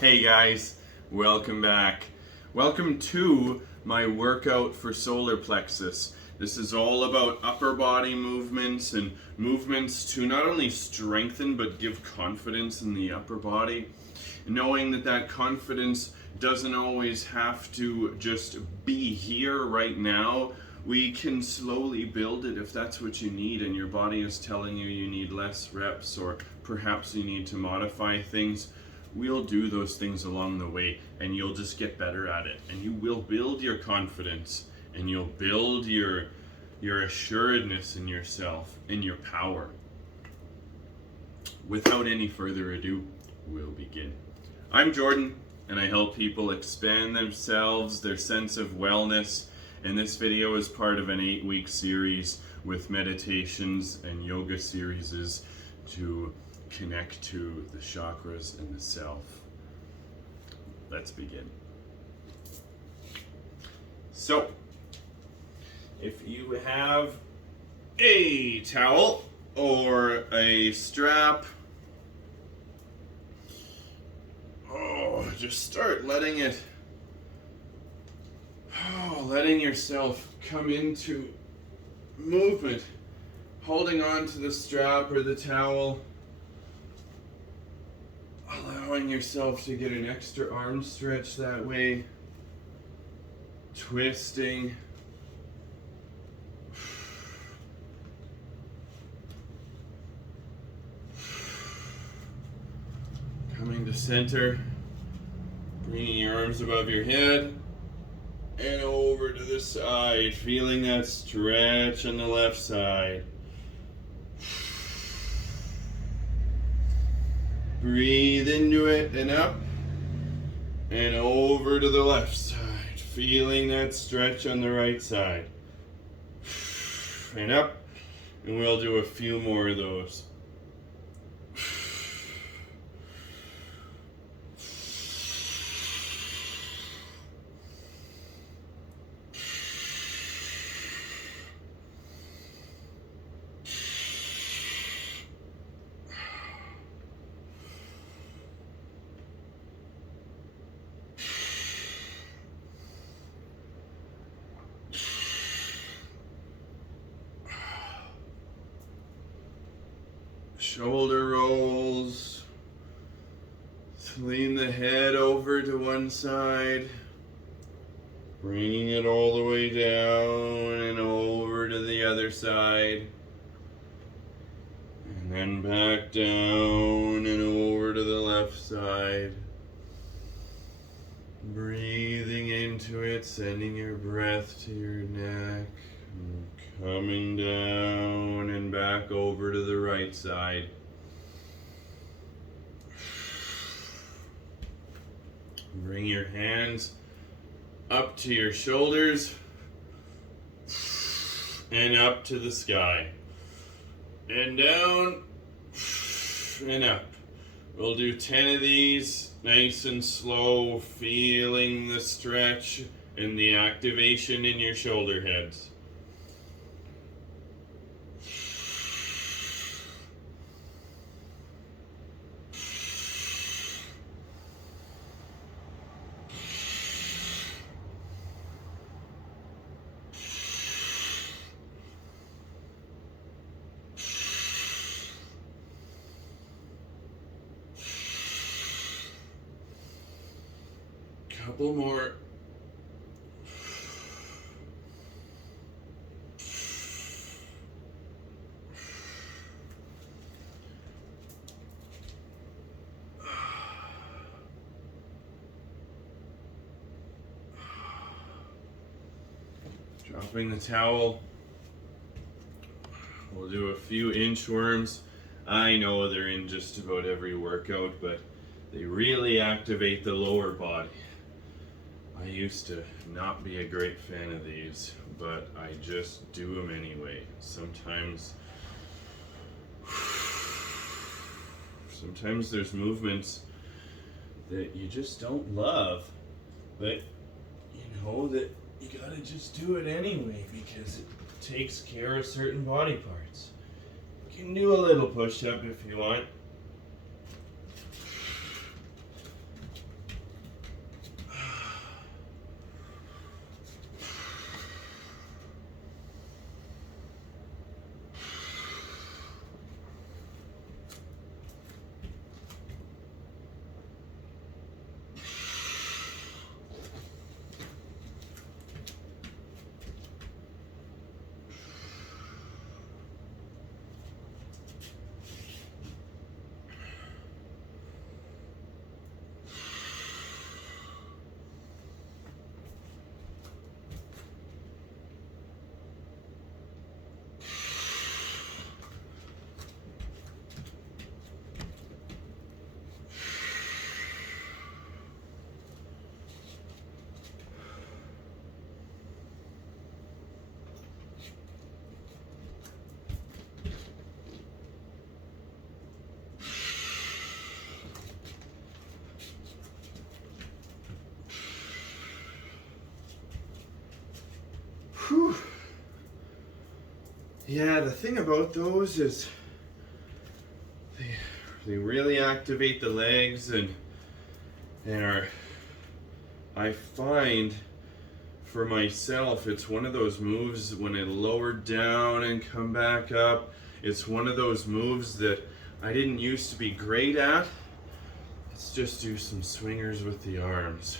Hey guys, welcome back. Welcome to my workout for solar plexus. This is all about upper body movements and movements to not only strengthen but give confidence in the upper body. Knowing that confidence doesn't always have to just be here right now. We can slowly build it if that's what you need and your body is telling you you need less reps or perhaps you need to modify things. We'll do those things along the way and you'll just get better at it, and you will build your confidence and you'll build your assuredness in yourself and your power. Without any further ado, we'll begin. I'm Jordan and I help people expand themselves, their sense of wellness, and this video is part of an 8-week series with meditations and yoga series to connect to the chakras and the self. Let's begin. So, if you have a towel or a strap, just start letting yourself come into movement, holding on to the strap or the towel, allowing yourself to get an extra arm stretch that way, twisting, coming to center, bringing your arms above your head and over to the side, feeling that stretch on the left side. Breathe into it and up and over to the left side, feeling that stretch on the right side. And up, and we'll do a few more of those. Shoulder rolls, lean the head over to one side, bringing it all the way down and over to the other side, and then back down and over to the left side. Breathing into it, sending your breath to your neck. Coming down and back over to the right side. Bring your hands up to your shoulders and up to the sky. And down and up. We'll do 10 of these, nice and slow, feeling the stretch and the activation in your shoulder heads. Couple more. Dropping the towel. We'll do a few inchworms. I know they're in just about every workout, but they really activate the lower body. I used to not be a great fan of these, but I just do them anyway. Sometimes there's movements that you just don't love, but you know that you gotta just do it anyway because it takes care of certain body parts. You can do a little push-up if you want. Whew. Yeah, the thing about those is they really activate the legs and are, I find for myself, it's one of those moves when I lower down and come back up. It's one of those moves that I didn't used to be great at. Let's just do some swingers with the arms.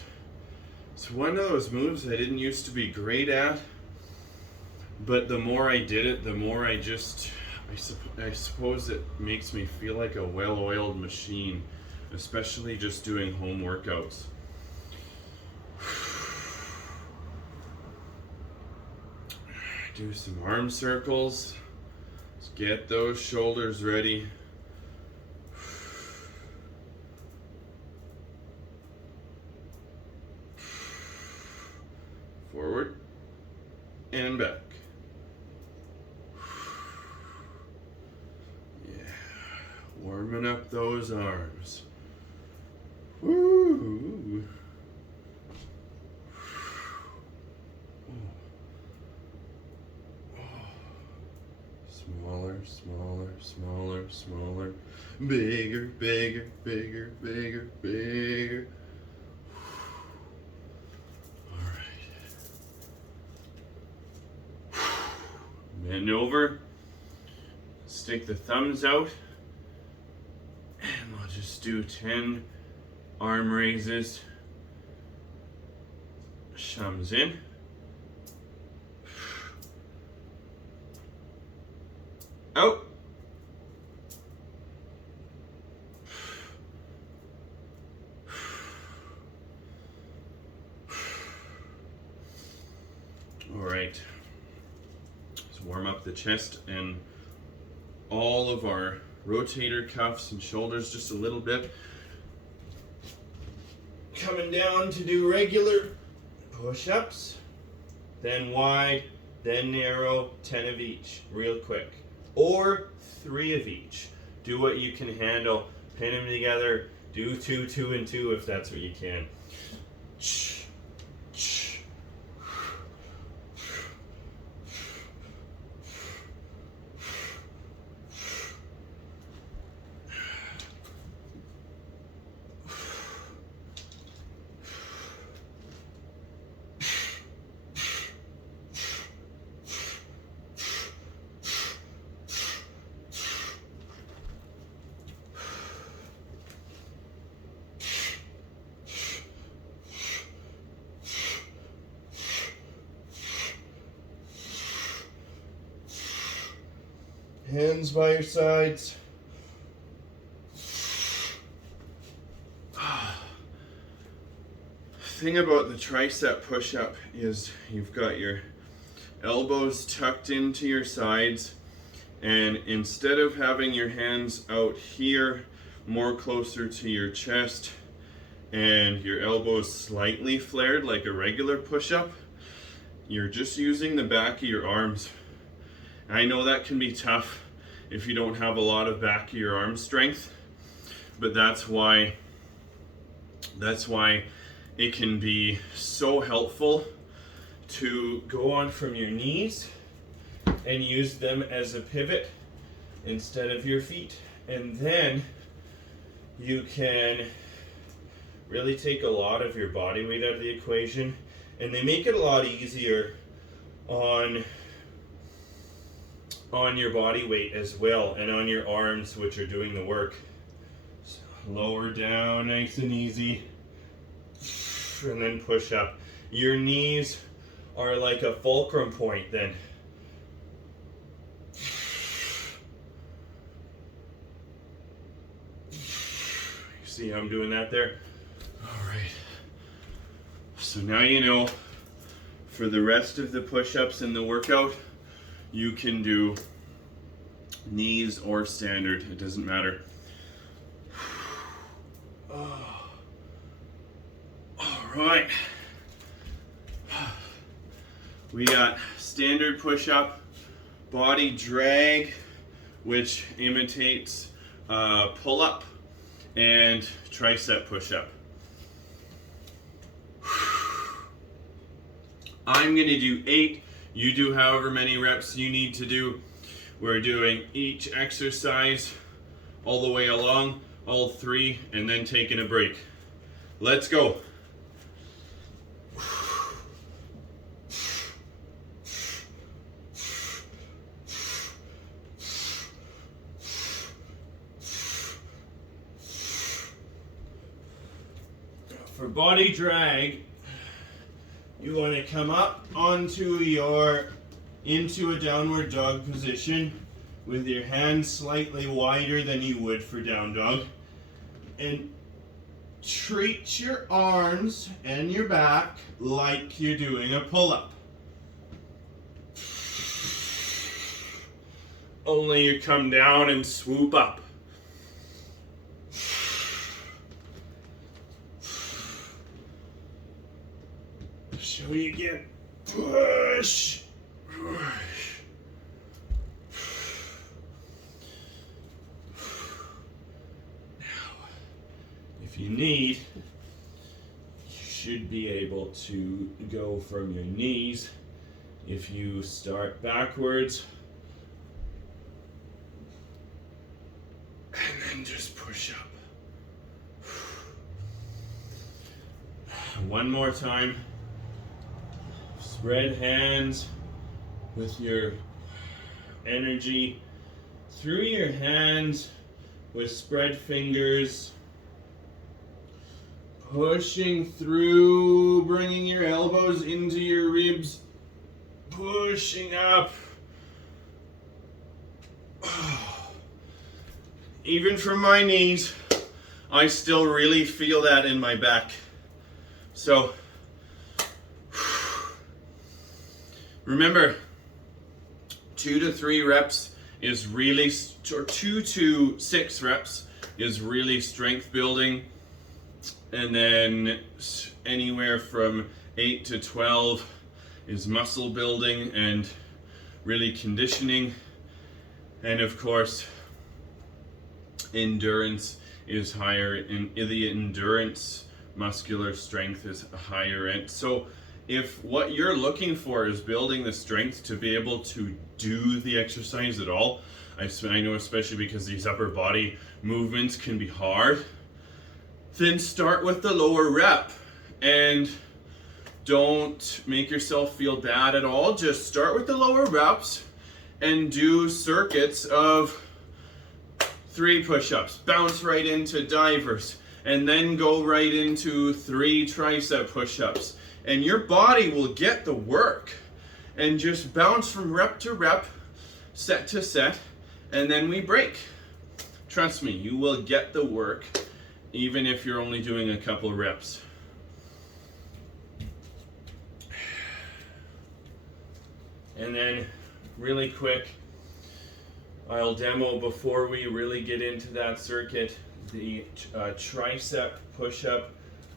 It's one of those moves I didn't used to be great at, but the more I did it, the more I suppose it makes me feel like a well-oiled machine, especially just doing home workouts. Do some arm circles. Let's get those shoulders ready. Forward and back. Yeah, warming up those arms. Woo! Smaller, smaller, smaller, smaller. Bigger, bigger, bigger, bigger, bigger. Bend over, stick the thumbs out, and we'll just do 10 arm raises. Thumbs in. Out. All right. Warm up the chest and all of our rotator cuffs and shoulders just a little bit. Coming down to do regular push-ups, then wide, then narrow, 10 of each, real quick. Or 3 of each. Do what you can handle, pin them together, do 2, 2, and 2 if that's what you can. Hands by your sides. Thing about the tricep push-up is you've got your elbows tucked into your sides, and instead of having your hands out here more closer to your chest and your elbows slightly flared like a regular push-up, you're just using the back of your arms. I know that can be tough if you don't have a lot of back of your arm strength, but that's why it can be so helpful to go on from your knees and use them as a pivot instead of your feet. And then you can really take a lot of your body weight out of the equation, and they make it a lot easier on your body weight as well, and on your arms, which are doing the work. So lower down, nice and easy, and then push up. Your knees are like a fulcrum point then. You see how I'm doing that there? All right. So now you know, for the rest of the push-ups in the workout, you can do knees or standard, it doesn't matter. Oh. All right. We got standard push-up, body drag, which imitates pull-up, and tricep push-up. I'm gonna do 8. You do however many reps you need to do. We're doing each exercise all the way along, all 3, and then taking a break. Let's go. For body drag, you want to come up into a downward dog position with your hands slightly wider than you would for down dog, and treat your arms and your back like you're doing a pull-up. Only you come down and swoop up. Show you again. Push. Now, if you need, you should be able to go from your knees. If you start backwards, and then just push up. One more time. Spread hands with your energy through your hands with spread fingers. Pushing through, bringing your elbows into your ribs. Pushing up. Even from my knees, I still really feel that in my back. So, remember, 2 to 3 reps is really, or 2 to 6 reps is really strength building. And then anywhere from 8 to 12 is muscle building and really conditioning. And of course, endurance is higher. In the endurance, muscular strength is a higher end. So if what you're looking for is building the strength to be able to do the exercise at all, I know especially because these upper body movements can be hard, then start with the lower rep and don't make yourself feel bad at all. Just start with the lower reps and do circuits of 3 push-ups, bounce right into divers, and then go right into 3 tricep push-ups. And your body will get the work, and just bounce from rep to rep, set to set, and then we break. Trust me, you will get the work even if you're only doing a couple reps. And then really quick, I'll demo before we really get into that circuit, the tricep push-up.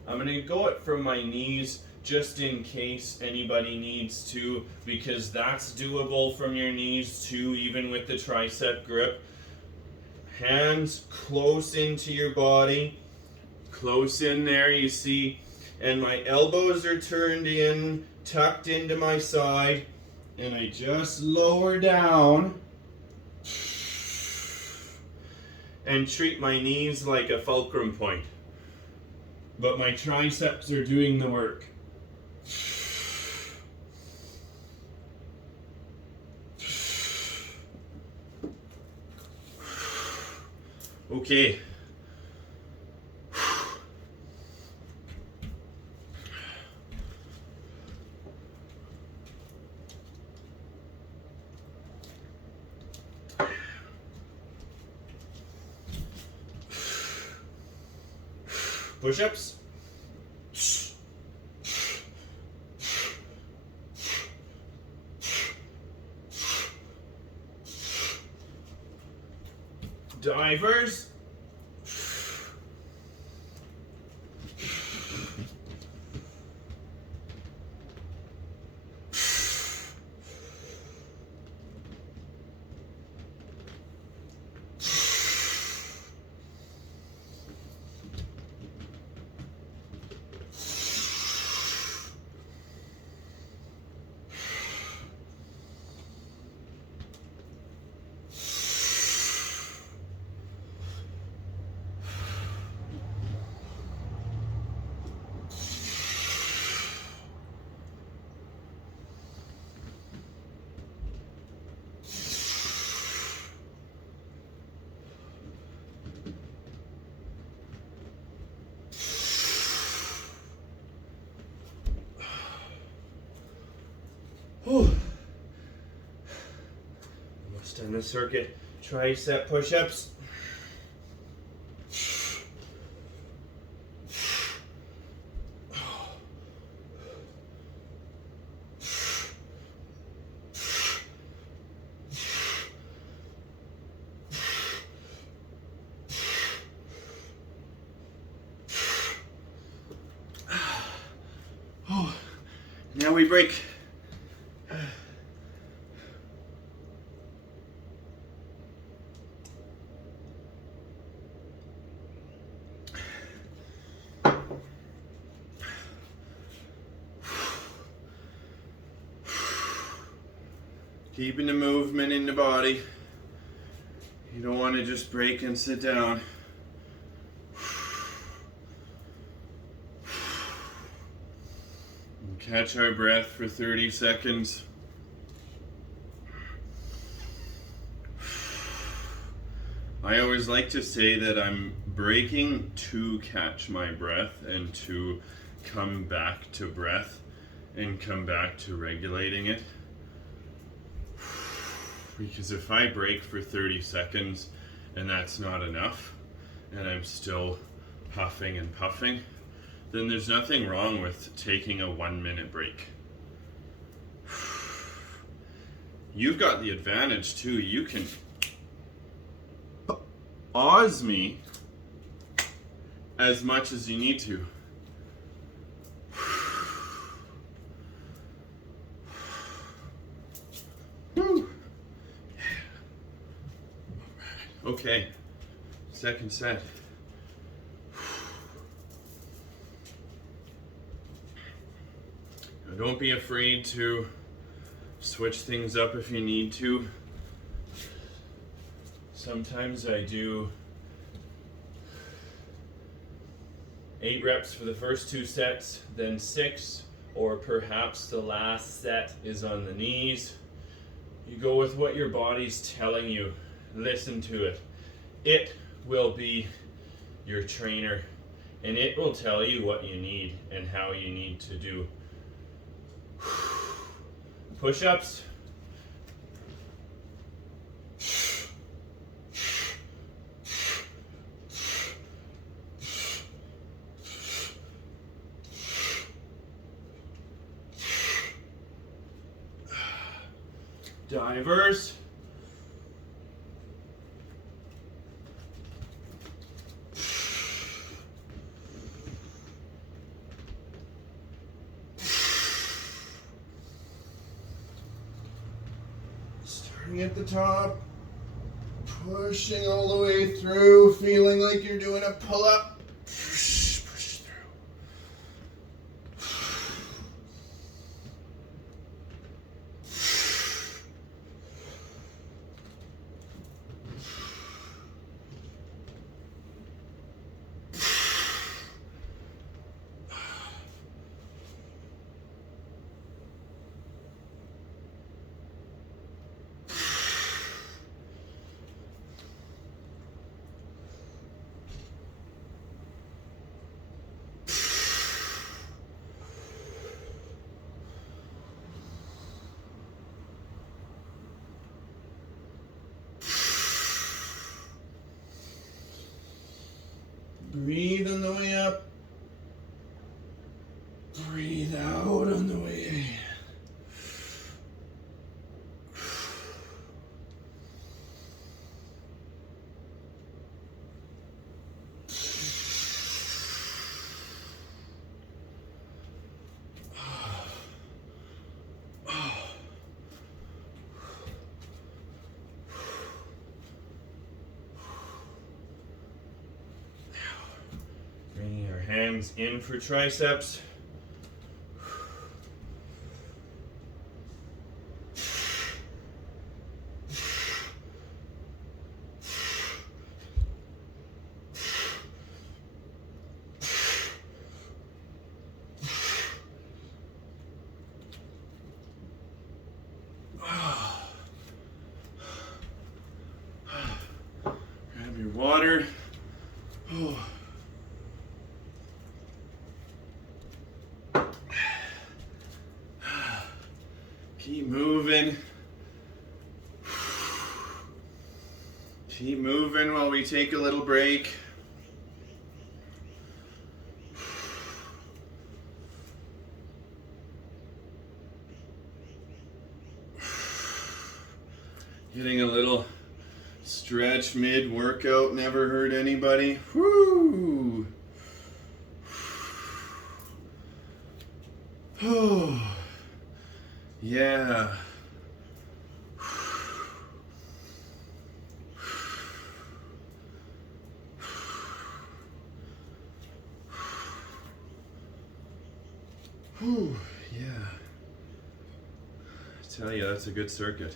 I'm gonna go it from my knees just in case anybody needs to, because that's doable from your knees too, even with the tricep grip. Hands close into your body, close in there, you see, and my elbows are turned in, tucked into my side, and I just lower down and treat my knees like a fulcrum point, but my triceps are doing the work. Okay. Push-ups. Divers. Whew. Almost done the circuit. Tricep push-ups. Oh, now we break. Keeping the movement in the body. You don't want to just break and sit down. And catch our breath for 30 seconds. I always like to say that I'm breaking to catch my breath and to come back to breath and come back to regulating it. Because if I break for 30 seconds and that's not enough, and I'm still huffing and puffing, then there's nothing wrong with taking a 1-minute break. You've got the advantage too. You can pause me as much as you need to. Okay, second set. Now don't be afraid to switch things up if you need to. Sometimes I do 8 reps for the first 2 sets, then 6, or perhaps the last set is on the knees. You go with what your body's telling you. Listen to it. It will be your trainer, and it will tell you what you need and how you need to do. Push-ups. Divers. Starting at the top, pushing all the way through, feeling like you're doing a pull-up. Push through. Breathe on the way up. Breathe out on the way in. Bringing our hands in for triceps. Grab your water. Keep moving. Keep moving while we take a little break. Getting a little stretch mid-workout never hurt anybody. Woo! Oh, yeah. Whew, yeah. I tell you, that's a good circuit.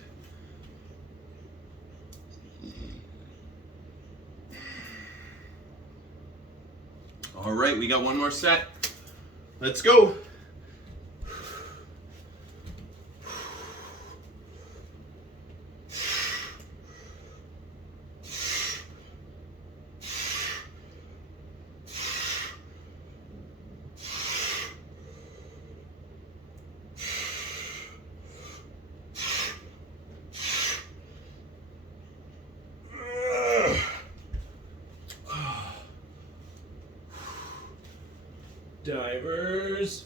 All right, we got one more set. Let's go. Divers.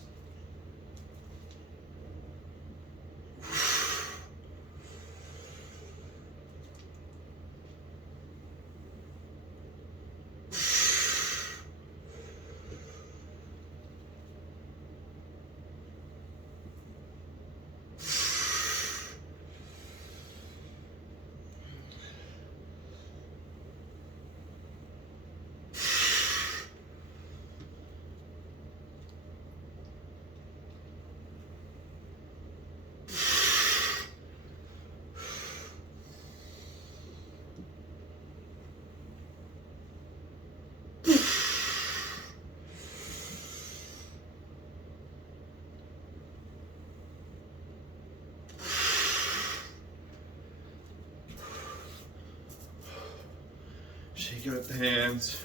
Shake out the hands.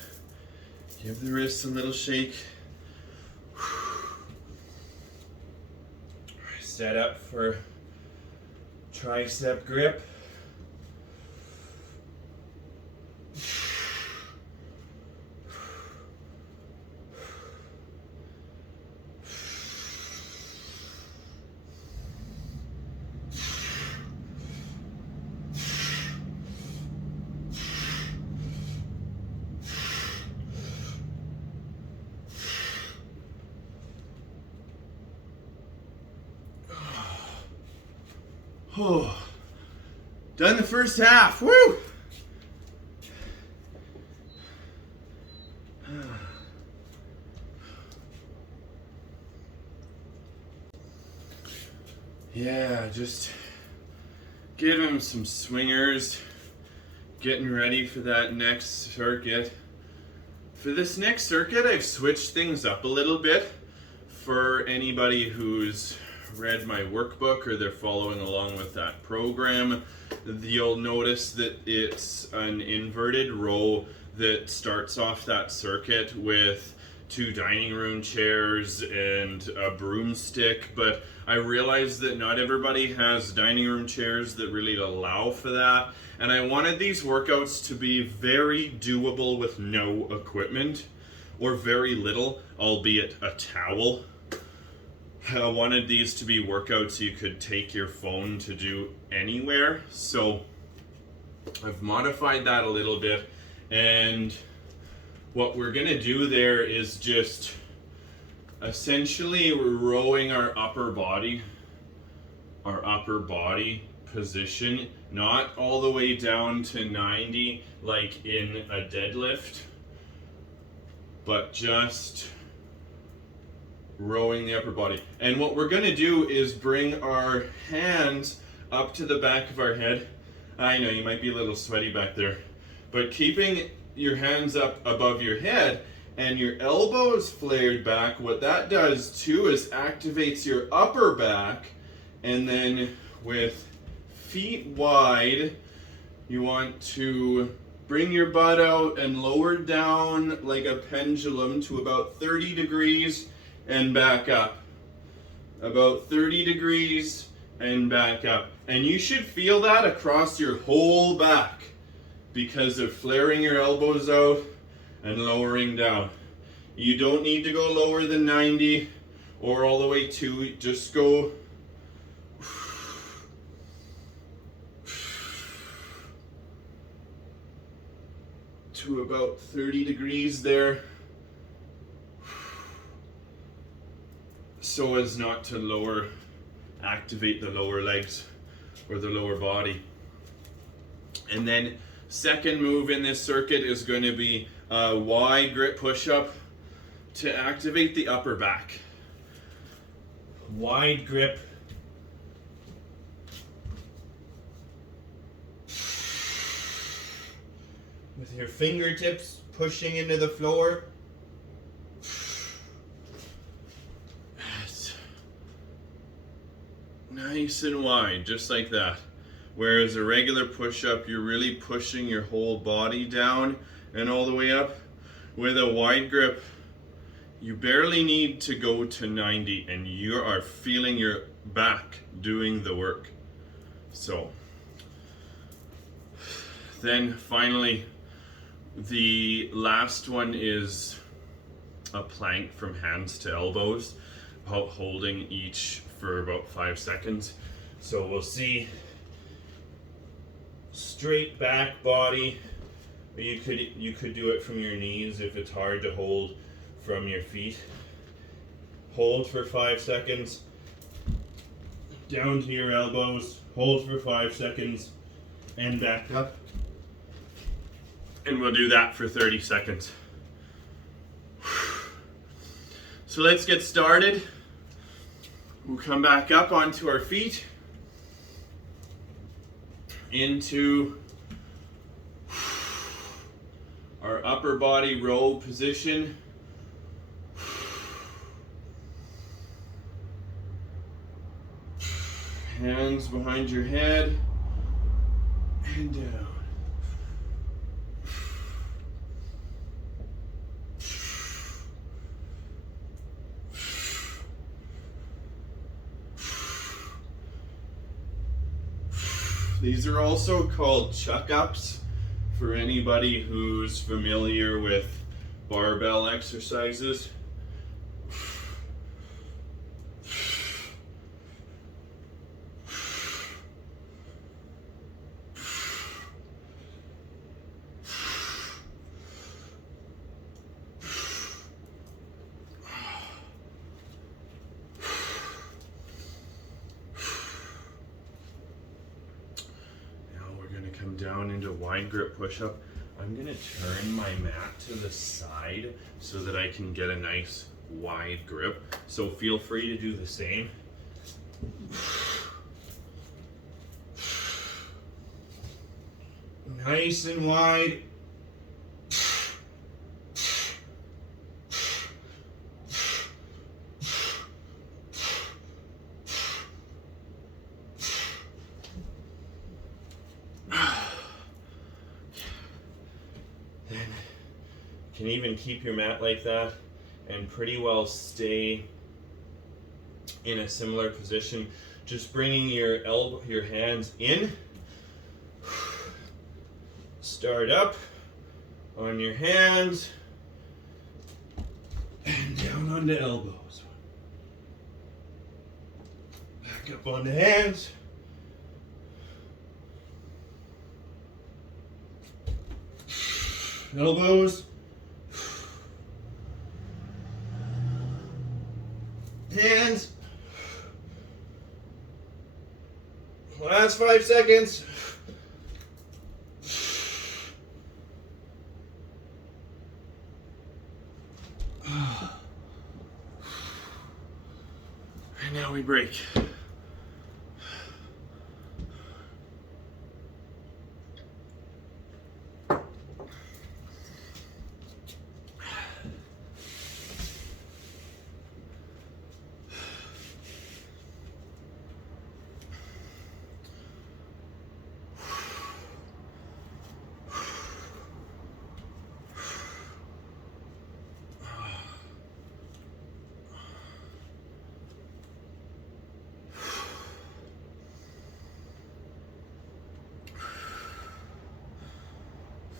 Give the wrists a little shake. Set up for tricep grip. Oh, done the first half. Woo! Yeah, just give him some swingers, getting ready for that next circuit. For this next circuit, I've switched things up a little bit. For anybody who's read my workbook or they're following along with that program, you'll notice that it's an inverted row that starts off that circuit with 2 dining room chairs and a broomstick, but I realized that not everybody has dining room chairs that really allow for that, and I wanted these workouts to be very doable with no equipment, or very little, albeit a towel. I wanted these to be workouts you could take your phone to do anywhere, so I've modified that a little bit, and what we're gonna do there is just essentially we're rowing our upper body position, not all the way down to 90 like in a deadlift, but just rowing the upper body. And what we're gonna do is bring our hands up to the back of our head. I know you might be a little sweaty back there, but keeping your hands up above your head and your elbows flared back, what that does too is activates your upper back, and then with feet wide, you want to bring your butt out and lower down like a pendulum to about 30 degrees and back up. About 30 degrees and back up. And you should feel that across your whole back because of flaring your elbows out and lowering down. You don't need to go lower than 90 or all the way to, just go to about 30 degrees there, so as not to activate the lower legs or the lower body. And then second move in this circuit is going to be a wide grip push-up to activate the upper back. Wide grip. With your fingertips pushing into the floor. Nice and wide, just like that. Whereas a regular push-up, you're really pushing your whole body down and all the way up. With a wide grip, you barely need to go to 90 and you are feeling your back doing the work. So, then finally, the last one is a plank from hands to elbows, holding each for about 5 seconds. So we'll see straight back body. You could do it from your knees if it's hard to hold from your feet. Hold for 5 seconds. Down to your elbows. Hold for 5 seconds and back up. And we'll do that for 30 seconds. So let's get started. We'll come back up onto our feet. Into our upper body row position. Hands behind your head and down. These are also called chuck-ups for anybody who's familiar with barbell exercises. Come down into wide grip push-up. I'm going to turn my mat to the side so that I can get a nice wide grip. So feel free to do the same. Nice and wide. Can even keep your mat like that and pretty well stay in a similar position. Just bringing your hands in. Start up on your hands and down onto elbows. Back up onto hands. Elbows. Hands. Last 5 seconds. And now we break.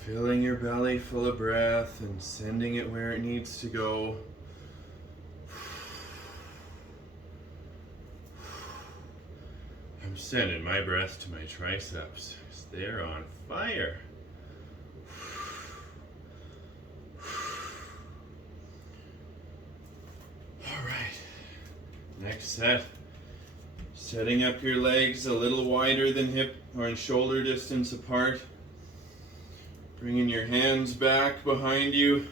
Filling your belly full of breath and sending it where it needs to go. I'm sending my breath to my triceps. They're on fire. All right. Next set. Setting up your legs a little wider than hip or shoulder distance apart. Bringing your hands back behind you.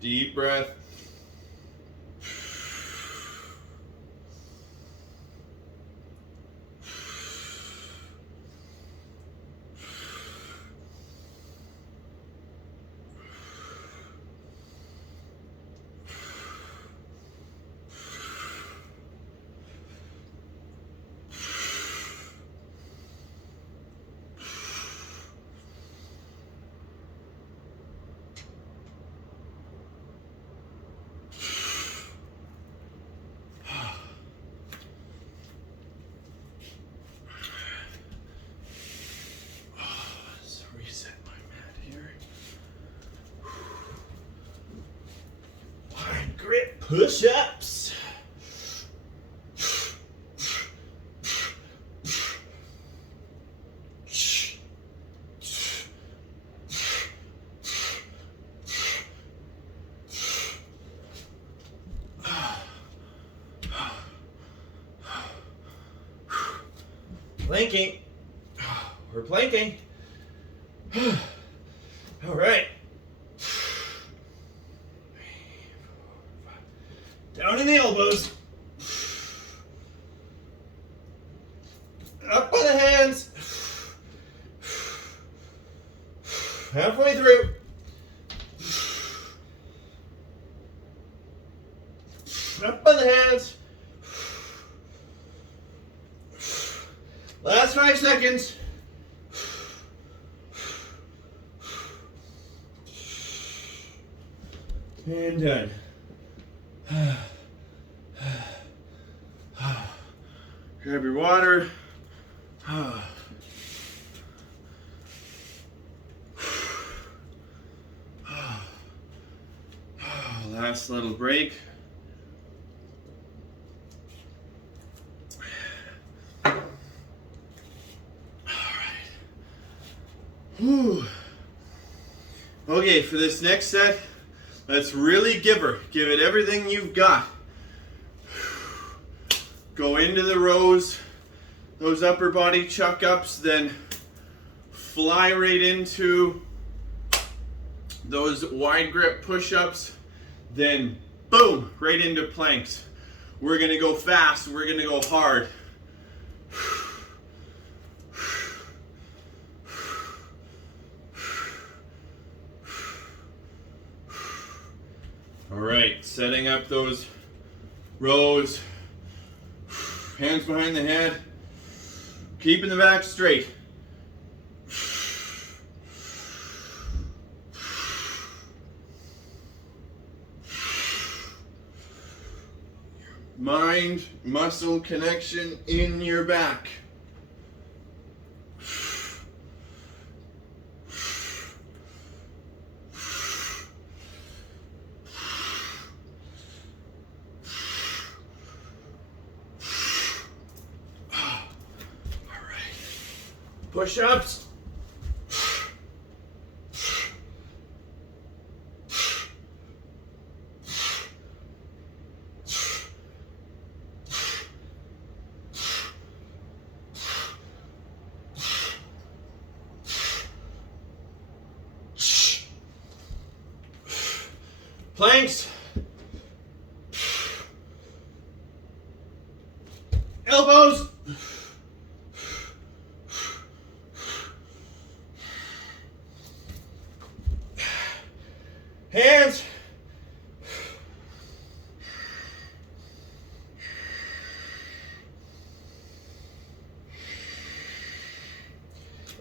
Deep breath. Grip push-ups. Planking. We're planking. All right. Down in the elbows. Up by the hands. Halfway through. Up by the hands. Last 5 seconds. And done. Grab your water. Last little break. All right. Whew. Okay, for this next set, let's really give it everything you've got. Go into the rows, those upper body chuck ups, then fly right into those wide grip push-ups, then boom, right into planks. We're gonna go fast, we're gonna go hard. All right, setting up those rows. Hands behind the head. Keeping the back straight. Mind muscle connection in your back. Push-ups. Planks. Elbows. Hands.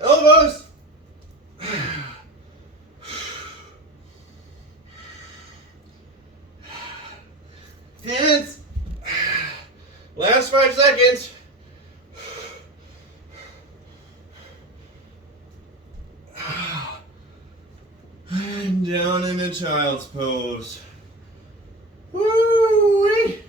Elbows. Hands. Last 5 seconds. child's pose. Woo-wee!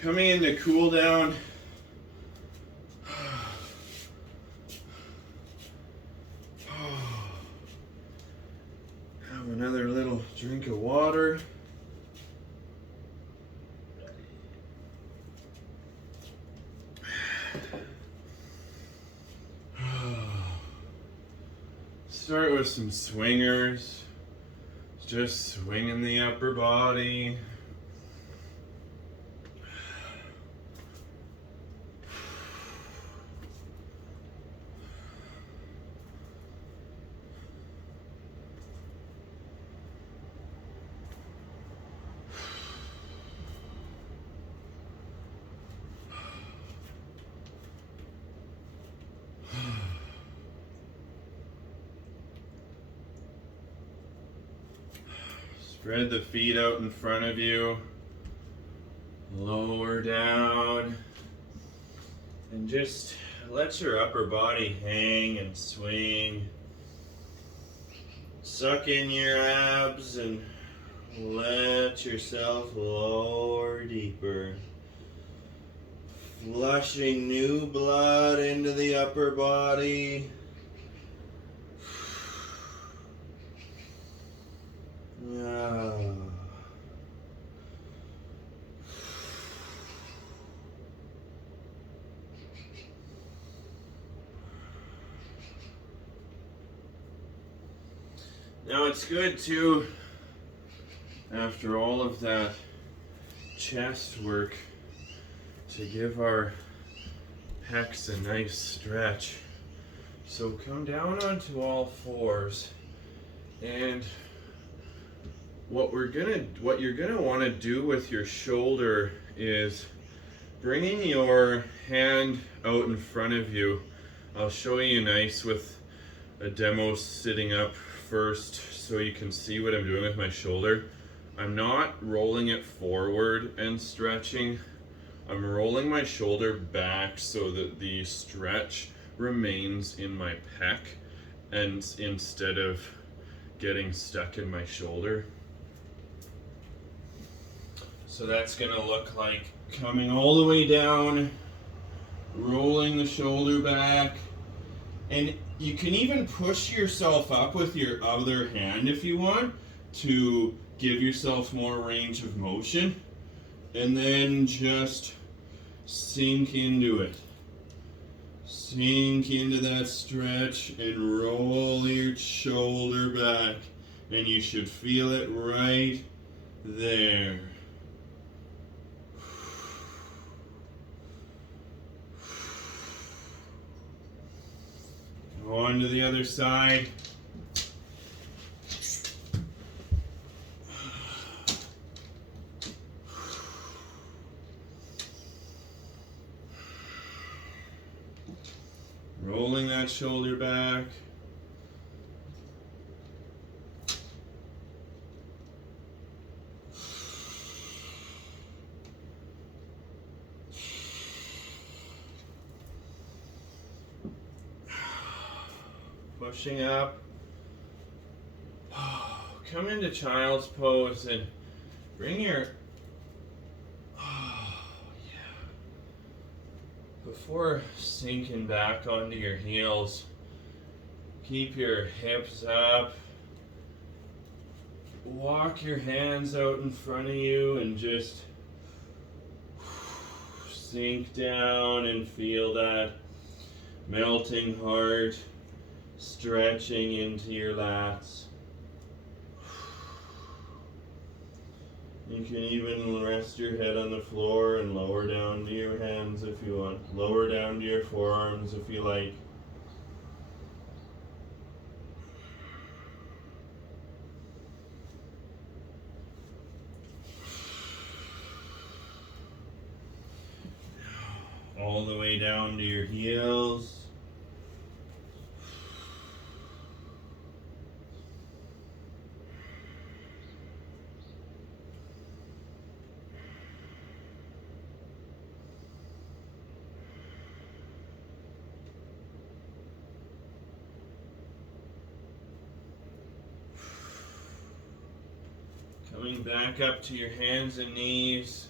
Coming into cool down. Have another little drink of water. Start with some swingers. Just swinging the upper body. Spread the feet out in front of you. Lower down. And just let your upper body hang and swing. Suck in your abs and let yourself lower deeper. Flushing new blood into the upper body. Now it's good too, after all of that chest work, to give our pecs a nice stretch. So come down onto all fours, and what you're gonna want to do with your shoulder is bringing your hand out in front of you. I'll show you nice with a demo sitting up first so you can see what I'm doing with my shoulder. I'm not rolling it forward and stretching. I'm rolling my shoulder back so that the stretch remains in my pec and instead of getting stuck in my shoulder. So that's gonna look like coming all the way down, rolling the shoulder back, and you can even push yourself up with your other hand if you want to give yourself more range of motion, and then just sink into it. Sink into that stretch and roll your shoulder back, and you should feel it right there. On to the other side. Rolling that shoulder back. Pushing up. Come into child's pose and bring your before sinking back onto your heels, keep your hips up. Walk your hands out in front of you and just sink down and feel that melting heart stretching into your lats. You can even rest your head on the floor and lower down to your hands if you want. Lower down to your forearms if you like. All the way down to your heels. Coming back up to your hands and knees.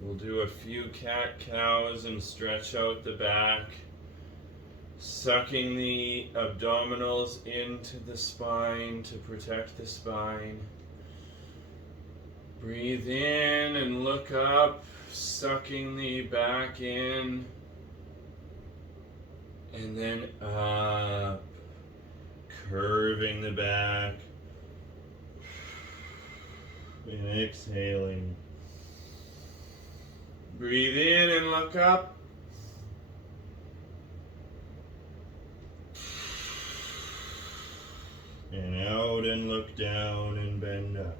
We'll do a few cat-cows and stretch out the back, sucking the abdominals into the spine to protect the spine. Breathe in and look up, sucking the back in, and then up, curving the back, and exhaling. Breathe in and look up. And out and look down and bend up.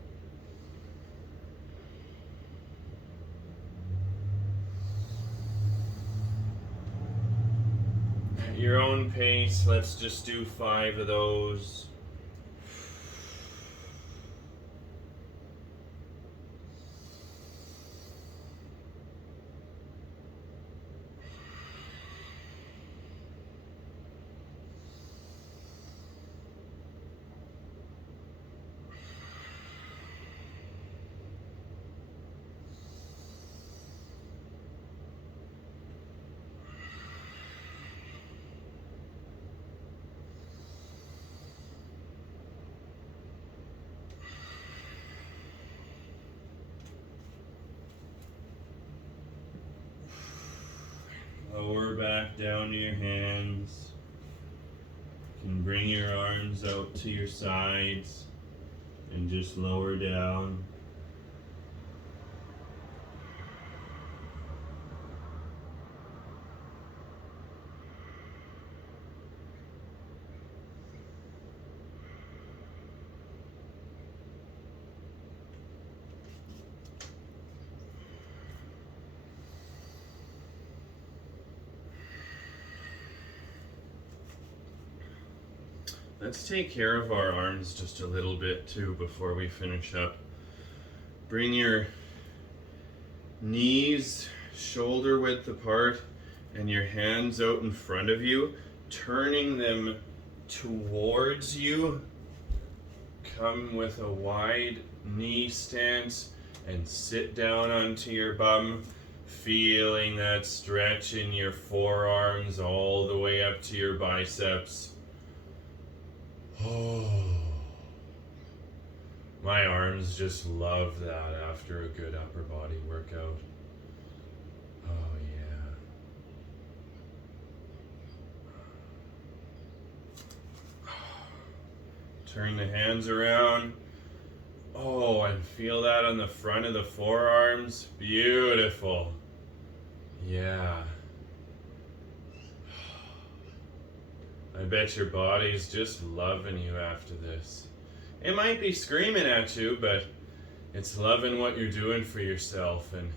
At your own pace, let's just do 5 of those. Lower back down to your hands. You can bring your arms out to your sides and just lower down. Let's take care of our arms just a little bit too before we finish up. Bring your knees shoulder width apart and your hands out in front of you, turning them towards you. Come with a wide knee stance and sit down onto your bum, feeling that stretch in your forearms all the way up to your biceps. Oh, my arms just love that after a good upper body workout. Oh yeah. Turn the hands around. Oh, and feel that on the front of the forearms. Beautiful. Yeah. I bet your body's just loving you after this. It might be screaming at you, but it's loving what you're doing for yourself. And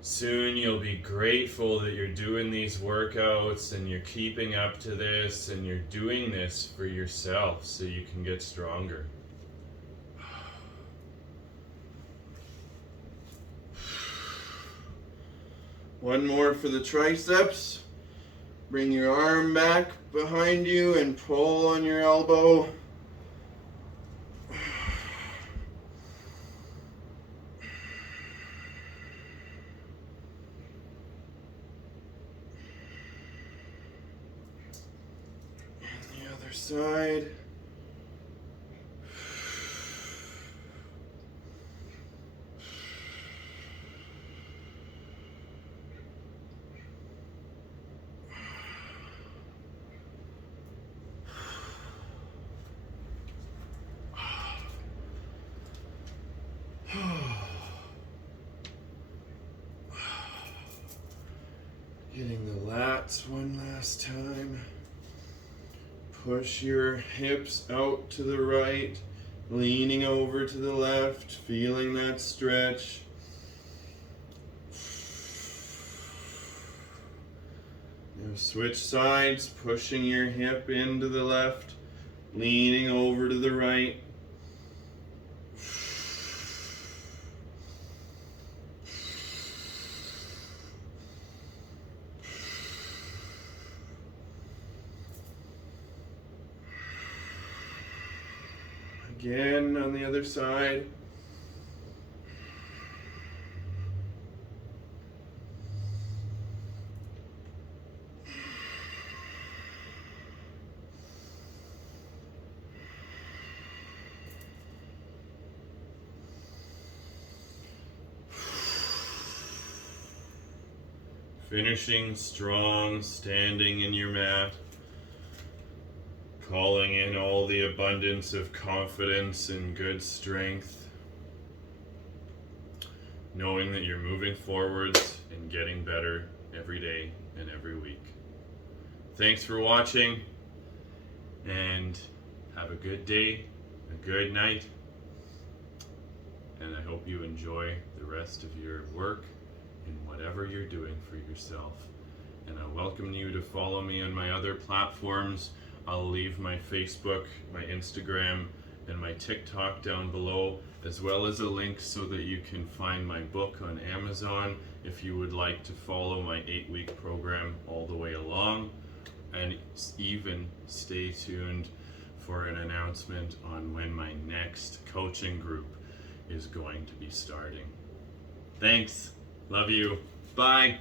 soon you'll be grateful that you're doing these workouts and you're keeping up to this and you're doing this for yourself so you can get stronger. One more for the triceps. Bring your arm back behind you and pull on your elbow. And the other side. Hitting the lats one last time. Push your hips out to the right, leaning over to the left, feeling that stretch. Now switch sides, pushing your hip into the left, leaning over to the right. Again on the other side. Finishing strong, standing in your mat, calling in all the abundance of confidence and good strength, knowing that you're moving forwards and getting better every day and every week. Thanks for watching, and have a good day, a good night, and I hope you enjoy the rest of your work in whatever you're doing for yourself. And I welcome you to follow me on my other platforms. I'll leave my Facebook, my Instagram, and my TikTok down below, as well as a link so that you can find my book on Amazon if you would like to follow my 8-week program all the way along, and even stay tuned for an announcement on when my next coaching group is going to be starting. Thanks. Love you. Bye.